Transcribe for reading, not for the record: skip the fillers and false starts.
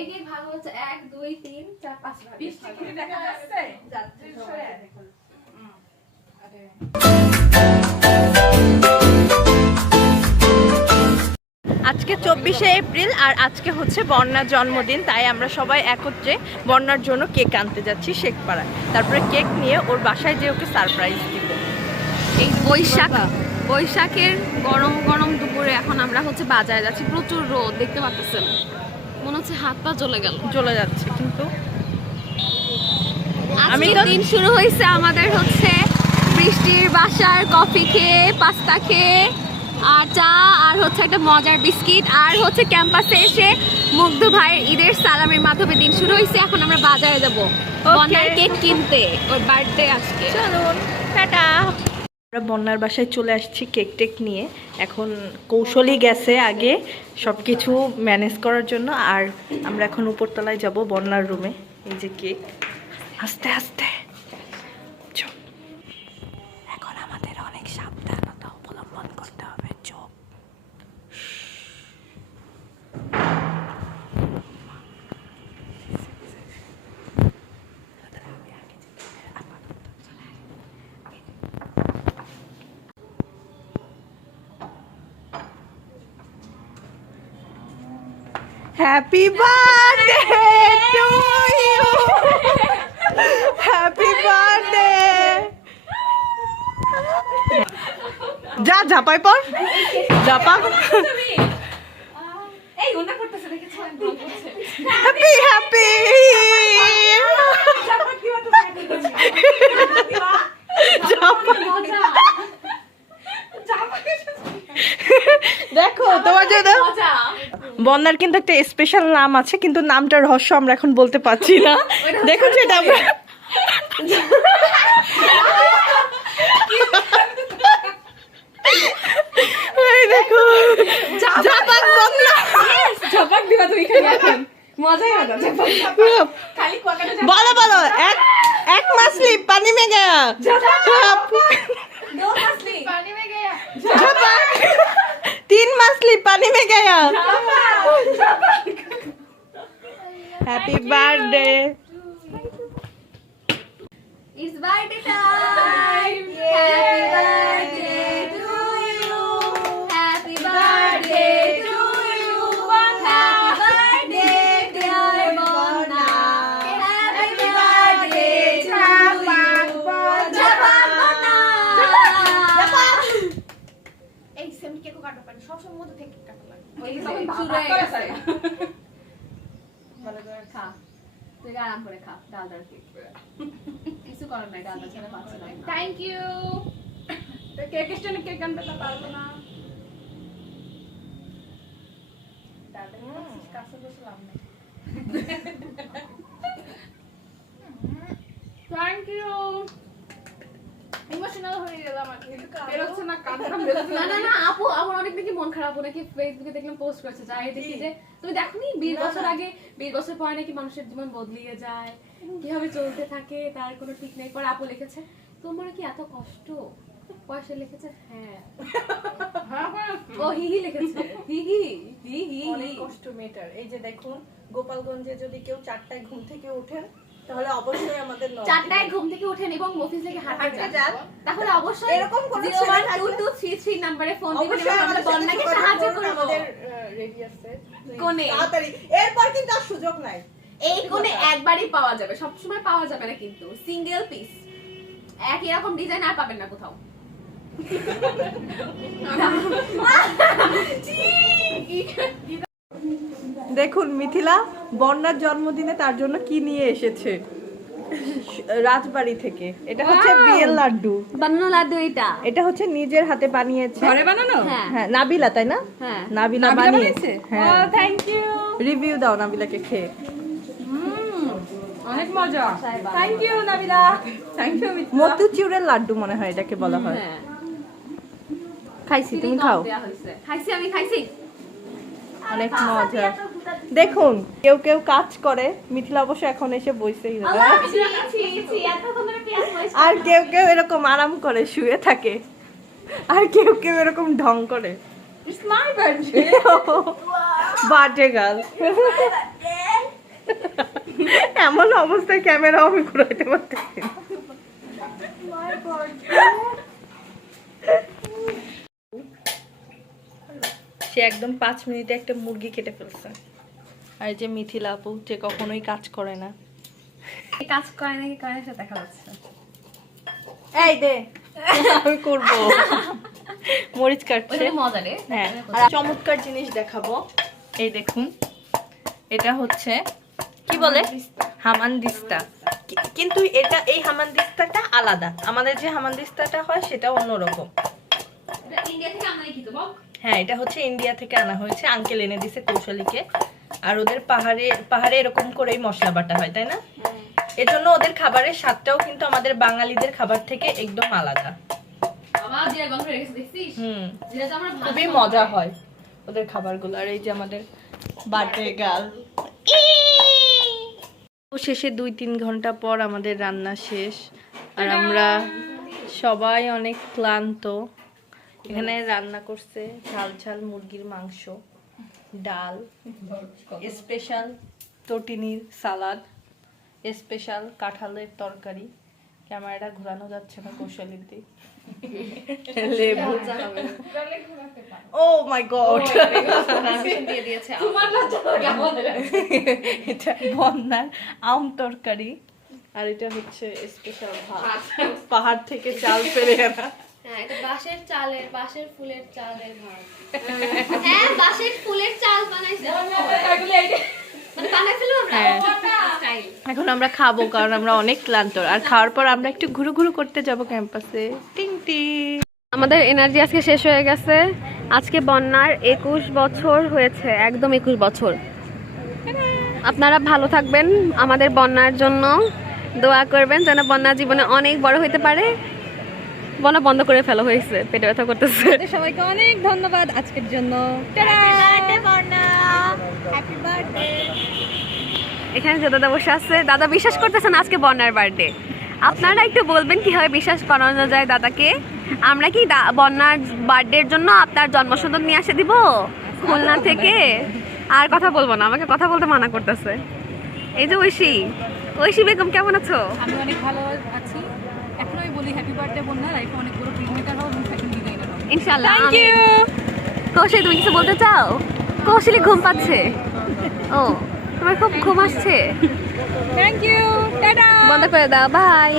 একই ভাগ হচ্ছে 1 2 3 4 5 ভাগ। 20 টি দেখা যাচ্ছে যাচ্ছে সরে আজকে 24শে এপ্রিল আর আজকে হচ্ছে বন্যার জন্মদিন, তাই আমরা সবাই একত্রে বন্যার জন্য কেক আনতে যাচ্ছি শেখপাড়ায়। তারপরে কেক নিয়ে ওর বাসায় যে ওকে সারপ্রাইজ দিব। এই বৈশাখের গরম গরম দুপুরে এখন আমরা হচ্ছে বাজারে যাচ্ছি, প্রচুর রোদ দেখতে পাচ্ছেন, মনে হচ্ছে হাত পা চলে যাচ্ছে। কিন্তু আজকে দিন শুরু হয়েছে আমাদের হচ্ছে বৃষ্টির বাসার কফি খেয়ে, পাস্তা খেয়ে, আর চা, আর হচ্ছে একটা মজার বিস্কিট, আর হচ্ছে ক্যাম্পাসে এসে মুগ্ধ ভাইয়ের ঈদের সালামের মাধ্যমে দিন শুরু হয়েছে। এখন আমরা বাজারে যাব বন্যার কেক কিনতে, ওর বার্থডে আজকে। চলুন টাটা। আমরা বন্যার বাসায় চলে আসছি কেক টেক নিয়ে। এখন কৌশলী গেছে আগে সব কিছু ম্যানেজ করার জন্য, আর আমরা এখন উপরতলায় যাব বন্যার রুমে। এই যে কেক, আস্তে আস্তে। এখন আমাদের অনেক সাবধানতা অবলম্বন করতে হবে। চোখ Happy birthday to you. Happy birthday. যা ঝাপাই পর, ঝাপা। এই ওনা করতেছে দেখেছো, আমি ব্লগ করছে। Happy happy. দেখো তোমার জন্য বন্যার কিন্তু একটা স্পেশাল নাম আছে, কিন্তু নামটা রহস্য, আমরা এখন বলতে পারছি না। দেখো সেটা আমরা দেখো ঝাপাক বন্যা। ঝপাক দিবা তুমি খালি এখন মজাই হবে। খালি কোয়াকাটা বলো বলো, এক মাসলি পানি মে গয়া। दो मछली पानी में गया, झपक। 3 मछली पानी में गया। Happy birthday. It's birthday time. Happy birthday to you. Happy birthday to you. Happy birthday dear Mona. Happy birthday to you. Jabak Mona. এই সেমি কেকও কাটা পারে, সব সময় মধ্যে থেকে কাটা লাগে। ওই তখন শুরু হয়ে গেছে। ভালো করে খা, তুই আরাম করে খা, ডাল ডাল কেক কিছু করার নাই, ডাল ডাল ছাড়া পাচ্ছি না। Thank you. তো কেক স্ট্যান্ডে কেক আনতে তো পারবো না, ডাল ডাল কাছে বসলাম না। Thank you. ইমোশনাল হয়ে গেলাম আর কি, বেরোচ্ছে না কাঁদতে। না না না আপু, আমার অনেক নাকি মন খারাপ, নাকি ফেসবুকে দেখলাম পোস্ট করেছে, যাই দেখি যে তুমি দেখোনি 20 বছর আগে, 20 বছর পরে নাকি মানুষের জীবন বদলিয়ে যায়, কিভাবে চলতে থাকে তার কোনো ঠিক নেই। পরে আপু লিখেছে তোমার কি এত কষ্ট, পয়সা লিখেছে হ্যাঁ, ও হি হি লিখেছে, হি হি হি হি অনেক কষ্ট মেটার। এই যে দেখুন, গোপালগঞ্জে যদি কেউ 4টায় ঘুম থেকে ওঠেন তাহলে অবশ্যই আমাদের 4টায় ঘুম থেকে ওঠেন এবং অফিস থেকে হাঁটতে যান, তাহলে অবশ্যই এরকম কোন 012233 নম্বরে ফোন দিবেন এবং আমরা বন্যাকে সাহায্য করব। আমাদের রেডি আছে কোনে তাড়াতাড়ি, এরপর কিন্তু আর সুযোগ নাই। এই কোনে একবারই পাওয়া যাবে, সব সময় পাওয়া যাবে না, কিন্তু সিঙ্গেল পিস একই রকম ডিজাইন আর পাবেন না কোথাও। দেখুন মিথিলা বন্যার জন্মদিনে তার জন্য কি নিয়ে এসেছে রাজবাড়ি থেকে। এটা হচ্ছে বিয়ের লাড্ডু বানানো লাড্ডু, এটা হচ্ছে নিজের হাতে বানিয়েছে। ঘরে বানানো? হ্যাঁ হ্যাঁ নাবিলা, তাই না? হ্যাঁ নাবিলা বানিয়েছে। হ্যাঁ থ্যাংক ইউ। রিভিউ দাও নাবিলাকে খেয়ে। অনেক মজা। Thank you Nabila. Thank you. মতিচুরের লাড্ডু মনে হয় এটাকে বলা হয়। হ্যাঁ খাইছি, তুমি খাও। খাইছি, আমি খাইছি। অনেক মজা। দেখুন কেউ কেউ কাজ করে, মিথিলা অবশ্য এখন এসে বইছেই না। আর কেউ কেউ এরকম আরাম করে শুয়ে থাকে, আর কেউ কেউ এরকম ঢং করে। It's my birthday. Birthday girl. এমন অবস্থায় ক্যামেরাও আমি ঘুরাইতে পারতেছি না। সে একদম 5 মিনিটে একটা মুরগি কেটে ফেলছে। আর এই যে মিথিলা আপু, যে কখনোই কাজ করে না। কাজ করে নাকি করে সেটা দেখা যাচ্ছে। এই দে, আমি করব। মরিচ কাটছে। ওটা মজা রে। হ্যাঁ, আর চমৎকার জিনিস দেখাবো। এই দেখুন, এটা হচ্ছে কি বলে, হামানদিস্তা। কিন্তু এটা, এই হামানদিস্তাটা আলাদা। আমাদের যে হামানদিস্তাটা হয় সেটা অন্যরকম। এটা ইন্ডিয়া থেকে আনা নাকি তো বল? হ্যাঁ, এটা হচ্ছে ইন্ডিয়া থেকে আনা হয়েছে, আঙ্কেল এনে দিছে কৌশলীকে। আর ওদের পাহাড়ে এরকম করেই মশলা বাটা হয়, তাই না? এজন্য ওদের খাবারের স্বাদটাও কিন্তু আমাদের বাঙালিদের খাবার থেকে একদম আলাদা। বাবা জিরা গন্ধ রেখেছে দেখছিস? জিরা তো আমরা খুবই মজা হয় ওদের খাবারগুলো। আর এই যে আমাদের বার্থডে গার্ল। শেষে 2-3 ঘন্টা পর আমাদের রান্না শেষ, আর আমরা সবাই অনেক ক্লান্ত। এখানে রান্না করছে ঝাল ঝাল মুরগির মাংস, ডাল, স্পেশাল তটিনির সালাদ, স্পেশাল কাঁঠালের তরকারি। ক্যামেরাটা ঘোরানো যাচ্ছে না কৌশলীর দিক। লেবু। ও মাই গড, দিয়ে দিয়েছে। এটা বন্যার আম তরকারি। আর এটা হচ্ছে স্পেশাল ভাত, পাহাড় থেকে চাল পেরে আনা। হ্যাঁ, এটা বাঁশের চালের, বাঁশের ফুলের চালের ভাত। হ্যাঁ, বাঁশের ফুলের চাল বানাইছে। মানে বানাই ফেলবো আমরা। স্টাইল। এখন আমরা খাবো, কারণ আমরা অনেক ক্লান্ত। আর খাওয়ার পর আমরা একটু ঘুরু ঘুরু করতে যাব ক্যাম্পাসে। টিং টিং। আমাদের এনার্জি আজকে শেষ হয়ে গেছে। আজকে বন্যার 21 বছর হয়েছে, একদম 21 বছর। আপনারা ভালো থাকবেন, আমাদের বন্যার জন্য দোয়া করবেন যেন বন্যা জীবনে অনেক বড় হইতে পারে। বন্যা বন্ধ করে ফেলা হয়েছে, পেটে ব্যথা করতেছে। সবাইকে অনেক ধন্যবাদ আজকের জন্য। এখানে যে দাদা বসে আছে, দাদা বিশ্বাস করতেছেন আজকে বন্যার বার্থডে। আপনারা একটু বলবেন কিভাবে বিশ্বাস করানো যায় দাদাকে। আমরা কি বন্যার বার্থডের জন্য আপনার জন্মসনদ নিয়ে আসে দিব খুলনা থেকে? আর কথা বলবো না, আমাকে কথা বলতে মানা করতেছে। এই যে ঐশী বেগম, কেমন আছো? আমি অনেক ভালো আছি। এখন আমি বলি হ্যাপি বার্থডে বন্যা, লাইফে অনেক বড় কিলোমিটার হও এবং সেকেন্ড বিদায় নাও। ইনশাআল্লাহ। Thank you. কৌশলী, তুমি কিছু বলতে চাও? কৌশলী ঘুম পাচ্ছে। ও, তোমার খুব ঘুম আসছে? Thank you, tata. বন্ধ করে দাও, বাই।